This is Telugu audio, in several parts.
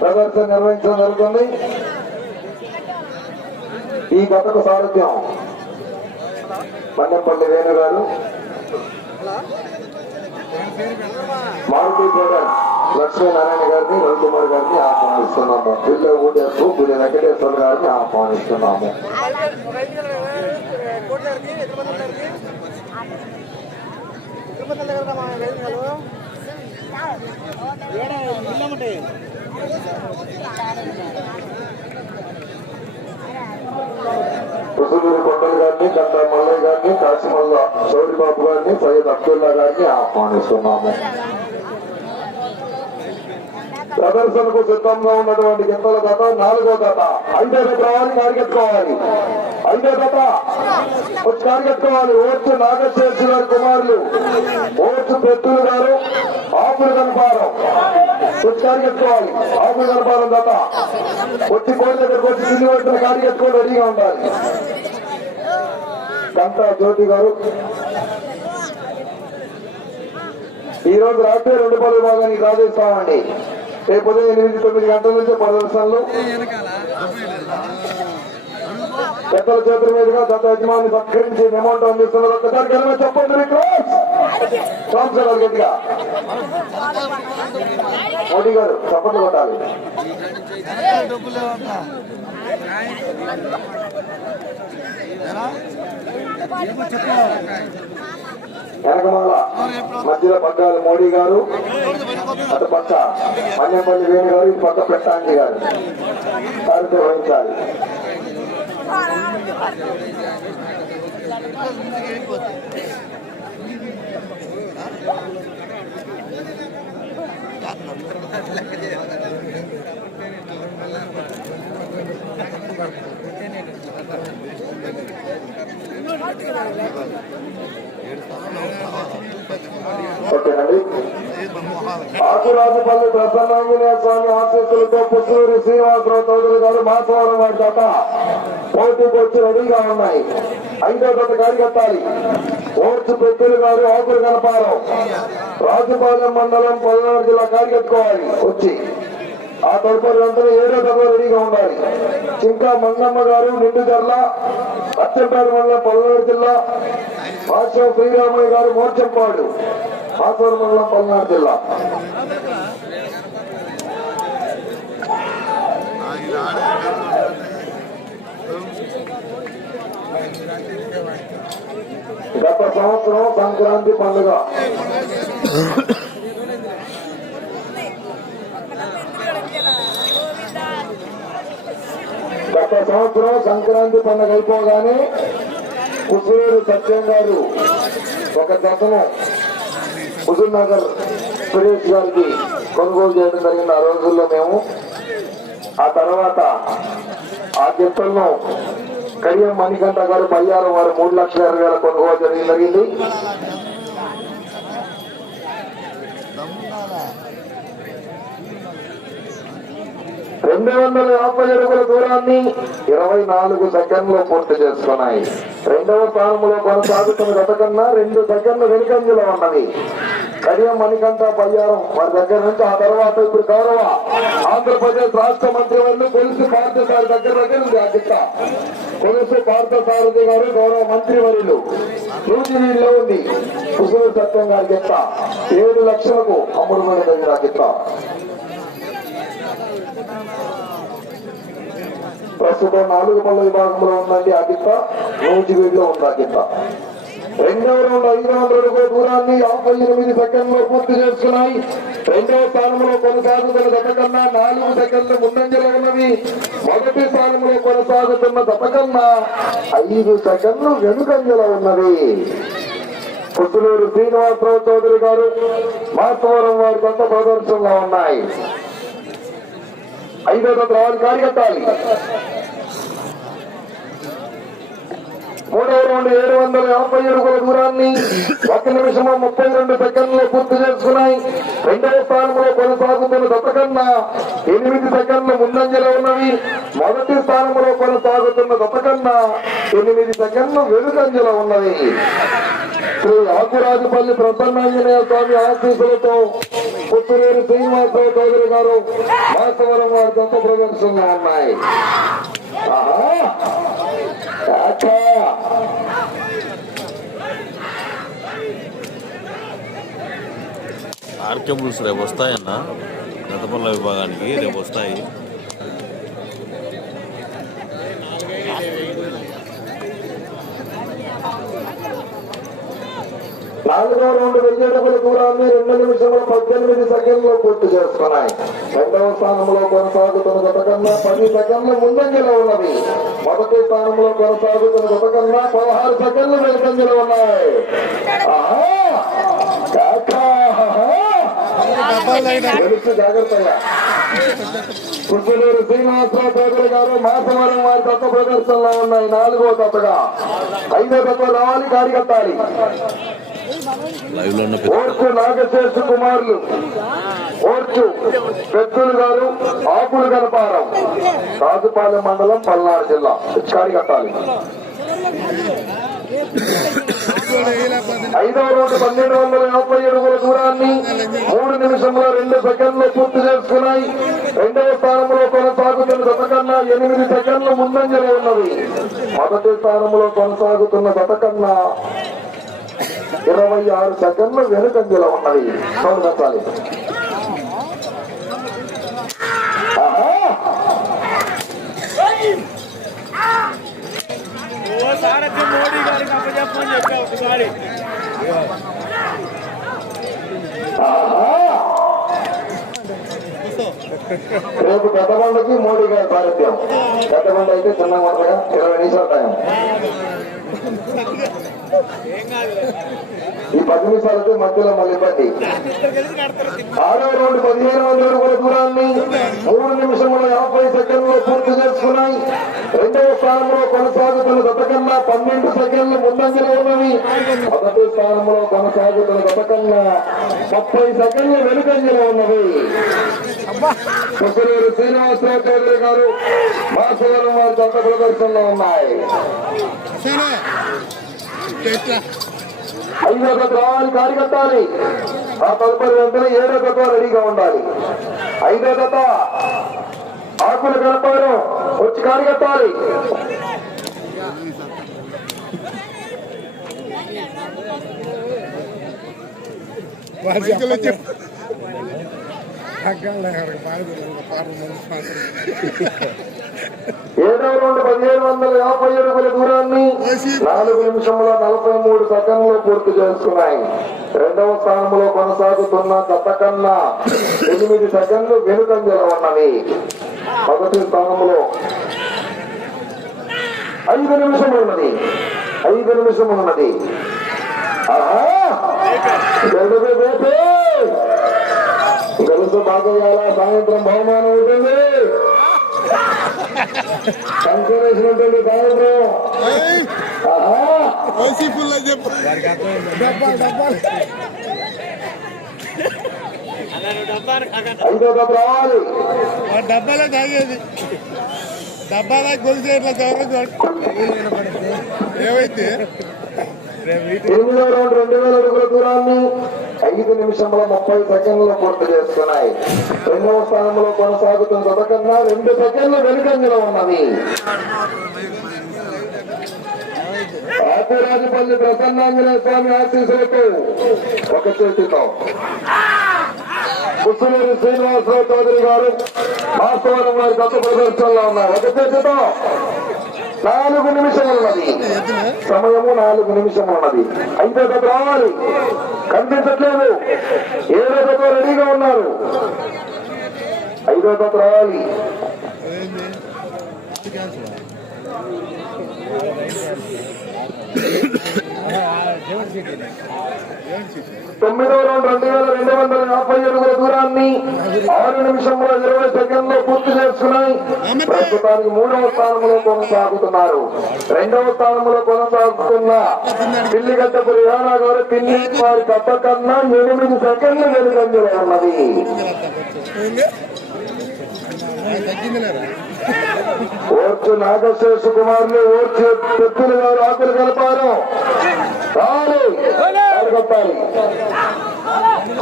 ప్రదర్శన నిర్వహించడం జరుగుతుంది. ఈ గతకు సారథ్యం మన్నెపల్లి వేణు గారు. మారుతి జగన్ లక్ష్మీనారాయణ గారిని రవికుమార్ గారిని ఆహ్వానిస్తున్నాము. పిల్ల ఊడేపు గుడి వెంకటేశ్వర గారిని ఆహ్వానిస్తున్నాము. కుసులూరు కొండలు గారిని గంట మల్లయ్య గారిని కాశీమల్ల చౌరిబాబు గారిని సయ్యద్ అబ్దుల్లా గారిని ఆహ్వానిస్తున్నాము. ప్రదర్శనకు సిద్ధంగా ఉన్నటువంటి గింతల గత నాలుగో గత ఐదో గత రావాలి కారికెత్తుకోవాలి ఐదో గత వచ్చి కారికెత్తుకోవాలి ఓర్చు నాగశేషి గారి కుమారులు. ఓర్చు పెట్టులు గారు. ఆకులు కనపారం వచ్చి కట్టుకోవాలి. ఆకులు కనపారం తప్ప వచ్చి కోడి దగ్గరకు వచ్చి కింది వచ్చిన కట్టుకోవడం రెడీగా ఉండాలి. కంటా జ్యోతి గారు. ఈ రోజు రాత్రి రెండు పనులు భాగానికి రాజేస్తామండి. రేపు ఉదయం ఎనిమిది తొమ్మిది గంటల నుంచి ప్రదర్శనలు పెద్దల చేతుల మీదుగా గత యజమాని సత్కరించి అమౌంట్ అందిస్తున్నారు ఒక్కసారి గెలవ చెప్పండి రిక్వెస్ట్ సంవత్సరాలు గట్టిగా మోడీ గారు చప్పట్లు కొట్టాలి. వెనకమాల మధ్యలో పగ్గాలు మోడీ గారు అటు పట్ట మన్యపల్లి వేణు గారు ఇటు పట్ట పెట్టాంగి గారు. వారితో వహించాలి ఓకేనండి ఆకురాజుపల్లి ప్రసన్నాంజనేయ స్వామి ఆశీస్సులతో పుత్తూరు శ్రీనివాసరావు చౌదరి గారు మాసవరం వారి చేత పోటీకి వచ్చి రెడీగా ఉన్నాయి. ఐదో గత కట్టాలి ఓర్చు పెట్టులు గారు ఆకులు కనపారం. రాజుపాలెం మండలం పల్నాడు జిల్లా కారికెత్తుకోవాలి వచ్చి. ఆ తదుపరి వెంటనే ఏడో గత రెడీగా ఉండాలి. ఇంకా మంగమ్మ గారు నిండు జర్ల అచ్చంపేట మండలం పల్నాడు జిల్లా భాష్యం శ్రీరామయ్య గారు మోర్చంపాడు ఆసూరు మండలం పల్నాడు జిల్లా. గత సంవత్సరం సంక్రాంతి పండుగ. గత సంవత్సరం సంక్రాంతి పండుగ అయిపోగానే కుసూరు సత్యం గారు ఒక దశను హుజూర్ నగర్ సురేష్ గారికి కొనుగోలు చేయడం జరిగింది. ఆ రోజుల్లో మేము ఆ తర్వాత ఆ గిత్తలను కడియం మణికంఠ గారు పయ్యారు వారు మూడు లక్షల ఇరవై వేల కొనుగోలు జరిగింది జరిగింది. రెండు వందల యాభై అడుగుల దూరాన్ని ఇరవై నాలుగు సెకండ్లు పూర్తి చేసుకున్నాయి. రెండవ స్థానంలో కొనసాగుతున్న గత కన్నా రెండు సెకండ్లు వెనుకంజలో ఉన్నది. కడియం మణికంఠ బయ్యారం. వారి దగ్గర నుంచి ఆ తర్వాత ఇప్పుడు గౌరవ ఆంధ్రప్రదేశ్ రాష్ట్ర మంత్రి వాళ్ళు కొలుసు పార్థసారి దగ్గర దగ్గర ఉంది ఆ గిట్ట. కొలుసు పార్థసారథి గారు గౌరవ మంత్రి వర్యులు నూజివీడులో ఉంది. కుసులు సత్యం గారి గిట్ట. ఏడు లక్షలకు అమ్ముడుబడి దగ్గర ఆ గిట్ట. ప్రస్తుతం నాలుగు పళ్ళ విభాగంలో ఉందండి ఆ గిత్త నూజివీడులో ఉంది ఆ గిత్త రెండవ రౌండ్ ఐదు వందల అడుగుల దూరాన్ని యాభై ఎనిమిది సెకండ్లో పూర్తి చేస్తున్నాయి. రెండవ స్థానంలో కొనసాగుతున్న దెబ్బ కన్నా నాలుగు సెకండ్లు ముందంజలో ఉన్నవి మొదటి స్థానంలో కొనసాగుతున్న దశ కన్నా ఐదు సెకండ్లు వెనుకంజలో ఉన్నవి. పుత్తూరు శ్రీనివాసరావు చౌదరి గారు మాసవరం వారి కొత్త ప్రదర్శనలో ఉన్నాయి. ఐదో దశ రావాలి మూడవ రౌండ్ ఏడు వందల యాభై అడుగుల దూరాన్ని ఒక నిమిషము ముప్పై రెండు సెకండ్లు పూర్తి చేసుకున్నాయి. రెండవ స్థానంలో కొనసాగుతున్న దశ ఎనిమిది సెకండ్లు ముందంజలో ఉన్నవి. మొదటి స్థానంలో కొనసాగుతున్న దశ ఎనిమిది సెకండ్లు వెనుకంజలో ఉన్నవి. శ్రీ ఆకురాజుపల్లి ప్రసన్నాంజనేయ స్వామి ఆశీస్సులతో పుత్తూరు శ్రీనివాసరావు చౌదరి గారు వాస్తవరం వారి దత్త ప్రదర్శనలో ఉన్నాయి. ఆహా! ఆర్కేబుల్స్ రేపు వస్తాయన్న గతపల్ల విభాగానికి రేపు వస్తాయి నాలుగో రెండు వెయ్యేటప్పుడు కూడా దూరాన్ని రెండు నిమిషముల పద్దెనిమిది సెకండ్లు పూర్తి చేసుకున్నాయి రెండవ స్థానంలో కొనసాగుతున్న గత కన్నా పది సెకండ్ల ముందంజలో ఉన్నది మొదటి స్థానంలో కొనసాగుతున్న గత పదహారు సెకండ్లు వెనుకంజలో ఉన్నాయి. తెలుసు జాగ్రత్తగా. కుర్చలూరు శ్రీనివాసరావు చౌదరి గారు మాసవరం వారి తత్వ ప్రదర్శనలో ఉన్నాయి. నాలుగో తప్పగా. ఐదో తత్వ రావాలి కాడి కట్టాలి. లైవ్లో ఉన్న ఓర్చు నాగశేషు కుమారులు. ఓర్చు పెద్దలు గారు ఆకులు కనపారం. రాజుపాలెం మండలం పల్నాడు జిల్లా. కాడి కట్టాలి. ఐదవ రోజు పన్నెండు వందల యాభై అడుగుల దూరాన్ని మూడు నిమిషంలో రెండు సెకండ్లు పూర్తి చేసుకున్నాయి రెండవ స్థానంలో కొనసాగుతున్న గతకన్నా ఎనిమిది సెకండ్లు ముందంజలో ఉన్నది. మొదటి స్థానంలో కొనసాగుతున్న గతకన్నా ఇరవై ఆరు సెకండ్లు వెనుకంజలో ఉన్నది. సౌండ్ రేపు పెద్దబండకి మోడీ గారి సారథ్యం పెద్దబండ అయితే చిన్న మొదలుగా ఇరవై నిమిషాలు టైం. ఈ పది నిమిషాలతో మధ్యలో మళ్ళీ ఇబ్బంది ఆరో రెండు పదిహేను వందల అడుగుల దూరాన్ని మూడు నిమిషముల యాభై సెకండ్లు పూర్తి చేసుకున్నాయి. రెండవ స్థానంలో కొనసాగుతున్న గతకన్నా పన్నెండు సెకండ్లు ముందంజలో ఉన్నవి. మొదటి స్థానంలో కొనసాగుతున్న గతకన్నా ముప్పై సెకండ్లు వెనుకంజలో ఉన్నవి. కుసలూరు శ్రీనివాసరావు చౌదరి గారు మాసవరం వారి దత్త ప్రదర్శనలో ఉన్నాయి. ఐదో గత రావాలి కారి ఆ తదుపరి వెంటనే ఏడో గత రెడీగా ఉండాలి. ఐదో గత ఆకులు కలపారు. వచ్చి కారి కట్టాలి ఏడవ నుండి పదిహేను వందల యాభై అడుగుల దూరాన్ని నాలుగు నిమిషముల నలభై మూడు సెకండ్లు పూర్తి చేసుకున్నాయి రెండవ స్థానంలో కొనసాగుతున్న గత కన్నా ఎనిమిది సెకండ్లు వెనుకంజలో ఉన్నవి. మొదటి స్థానంలో ఐదు నిమిషములు ఉన్నది. ఐదు నిమిషములు ఉన్నది. బాగోయాల సాయంత్రం బహుమానం ఉంటుంది చెప్పు కప్ రావాలి డబ్బాలో తాగేది. డబ్బాలో గొలిసి ఇట్లా ఏమైతే? రౌండ్ రెండు వేల అడుగుల దూరాన్ని ఐదు నిమిషముల ముప్పై సెకండ్లు పూర్తి చేస్తున్నాయి. రెండవ స్థానంలో కొనసాగుతున్న గత రెండు సెకండ్లు వెనుకంజలో ఉన్నది. ఆదిరాజపల్లి ప్రసన్నాంజనేయ స్వామి ఆశీస్సులతో ఒక చేతితో. ముసలూరి శ్రీనివాసరావు చౌదరి గారు వాస్తవం వారి గత ప్రదర్శనలో ఉన్నారు. ఒక చేతితో. నాలుగు నిమిషం ఉన్నది సమయము నాలుగు నిమిషం ఉన్నది ఐదో గత రావాలి కనిపించట్లేదు. ఏడో గత రెడీగా ఉన్నారు. ఐదో గత రావాలి తొమ్మిదో రౌండ్ రెండు వేల రెండు వందల యాభై అడుగుల దూరాన్ని ఆరు నిమిషంలో ఇరవై సెకండ్లో పూర్తి చేసుకున్నాయి ప్రస్తుతానికి మూడవ స్థానంలో కొనసాగుతున్నారు. రెండవ స్థానంలో కొనసాగుతున్న పిల్లిగడ్డపు రిహానా గారు పిల్లి వారి గత కన్నా ఎనిమిది సెకండ్లు వెనుకంజలో ఉన్నది. ఓర్చు నాగశేష కుమారులు ఓర్చు పెద్దలు గారు ఆకులు కలపారు.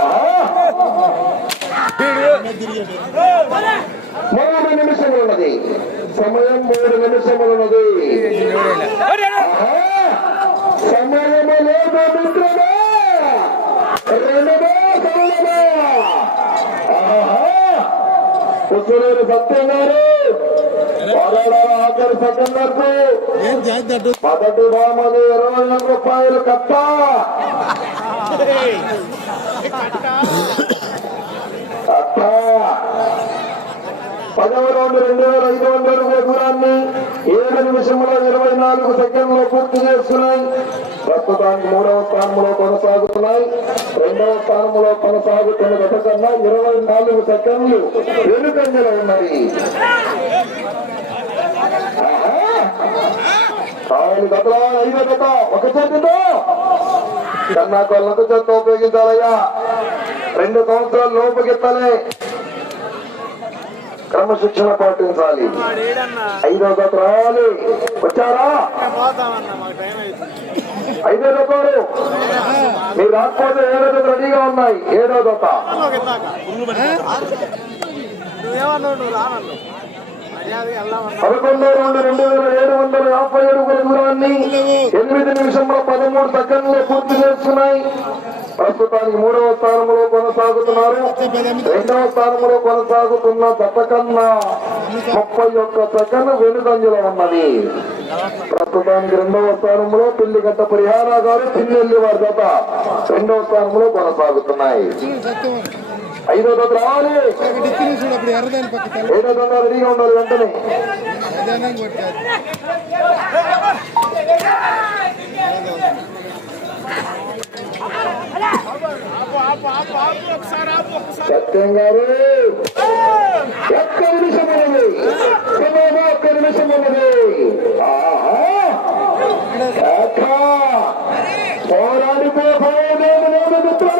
ఆహా! మూడు నిమిషములు ఉన్నది సమయం మూడు నిమిషములు ఉన్నది! సమయము లేదు మిత్రమా రెండవ సమయమా సత్యం గారు పదహారు ఆఖరి సెకండ్లకు మొదటి బామది ఇరవై వేల రూపాయలు కట్ట. పదవ రౌండ్ రెండు వేల ఐదు వందల దూరాన్ని ఏడు నిమిషంలో ఇరవై నాలుగు సెకండ్లు పూర్తి చేస్తున్నాయి. ప్రస్తుతానికి మూడవ స్థానంలో కొనసాగుతున్నాయి. రెండవ స్థానంలో కొనసాగుతున్న గత కన్నా ఇరవై నాలుగు సెకండ్లు వెనుకంజలో ఉన్నది. ఆహా! కాయలు గతలా ఐదో గత ఒక చేతితో. కన్నా కొల్లకు చేత ఉపయోగించాలయ్యా. రెండు సంవత్సరాల లోపుకెత్తాలే క్రమశిక్షణ పాటించాలి. ఐదో గత రావాలి. వచ్చారా? ఐదో గతాలు మీరు రాకపోతే ఏడో గత రెడీగా ఉన్నాయి. ఏడో గత పదకొండు రెండు రెండు వేల ఏడు వందల యాభై అడుగుల దూరాన్ని ఎనిమిది నిమిషంలో పదమూడు సెకండ్లు పూర్తి చేస్తున్నాయి. ప్రస్తుతానికి మూడవ స్థానంలో కొనసాగుతున్నారు. రెండవ స్థానంలో కొనసాగుతున్న జత కన్నా ముప్పై ఒక్క సెకండ్ వెనుదంజలో ఉన్నది. ప్రస్తుతానికి రెండవ స్థానంలో పిల్లిగట్ట పరిహార గారు పిన్నెల్లి వారి గత రెండవ స్థానంలో కొనసాగుతున్నాయి. ఐదో జత రావాలి ఏడో జత రెడీగా ఉండాలి వెంటనే. సత్యం గారు. ఒక్క నిమిషం ఉన్నది. సమయం ఒక్క నిమిషం ఉన్నది. ఆహా! కేక! పోరాడిపో భయమేమి లేదు మిత్రుడా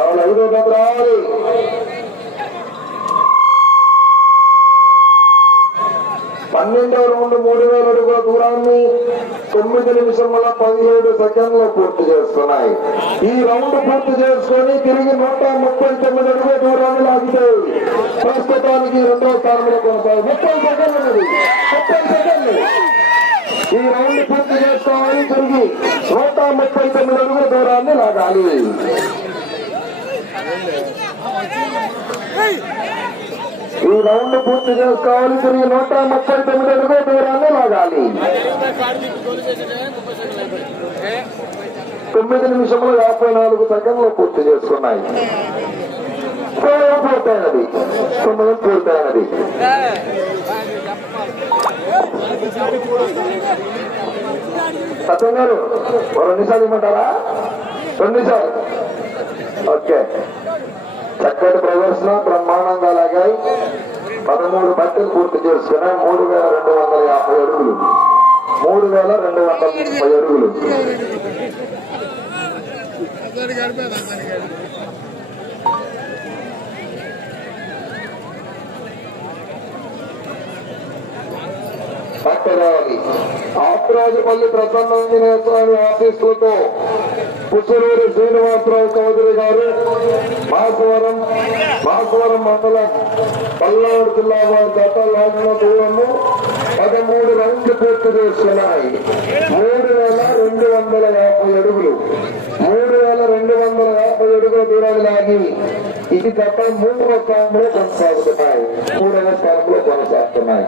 అవును, ఐదో రావాలి పన్నెండవ రౌండ్ మూడు వేల అడుగుల దూరాన్ని తొమ్మిది నిమిషముల పదిహేడు సెకండ్లు పూర్తి చేస్తున్నాయి. ఈ రౌండ్ పూర్తి చేసుకొని తిరిగి నూట ముప్పై తొమ్మిది అడుగుల దూరాన్ని లాగితే ప్రస్తుతానికి రెండవ స్థానంలో కొనసాగి ముప్పై సెకండ్లు ముప్పై సెకండ్లు. ఈ రౌండ్ పూర్తి చేసుకోవాలి. తిరిగి నూట ముప్పై తొమ్మిది అడుగుల దూరాన్ని లాగాలి. ఈ రౌండ్ పూర్తి చేసుకోవాలి. తిరిగి నూట ముప్పై తొమ్మిది అడుగు దూరాన్ని లాగాలి. తొమ్మిది నిమిషములు యాభై నాలుగు సెకండ్లు పూర్తి చేసుకున్నాయి. సమయం పూర్తయినది. సమయం పూర్తయినది. సత్యం గారు రెండు నిమిషాలు ఇవ్వమంటారా రెండు నిమిషాలు. ఓకే. చక్కటి ప్రదర్శన బ్రహ్మాండంగా లాగాయి. పదమూడు బట్టలు పూర్తి చేసుకున్నాయి. మూడు వేల రెండు వందల యాభై అడుగులు. మూడు వేల రెండు వందల ముప్పై అడుగులు. అతని గడిపారు అతని ప్రసన్న పట్టరావాలి స్వామి ఆశీస్సులతో పుత్తూరు శ్రీనివాసరావు చౌదరి గారు మాసవరం మాసవరం మండలం పల్నాడు జిల్లా వారి గత లాగిన దూరము పదమూడు రౌండ్లు పూర్తి చేస్తున్నాయి. మూడు వేల రెండు వందల యాభై అడుగులు. మూడు వేల రెండు వందల యాభై అడుగుల దూరాలు లాగి ఇది గత మూడవ స్థానంలో కొనసాగుతున్నాయి. మూడవ స్థానంలో కొనసాగుతున్నాయి.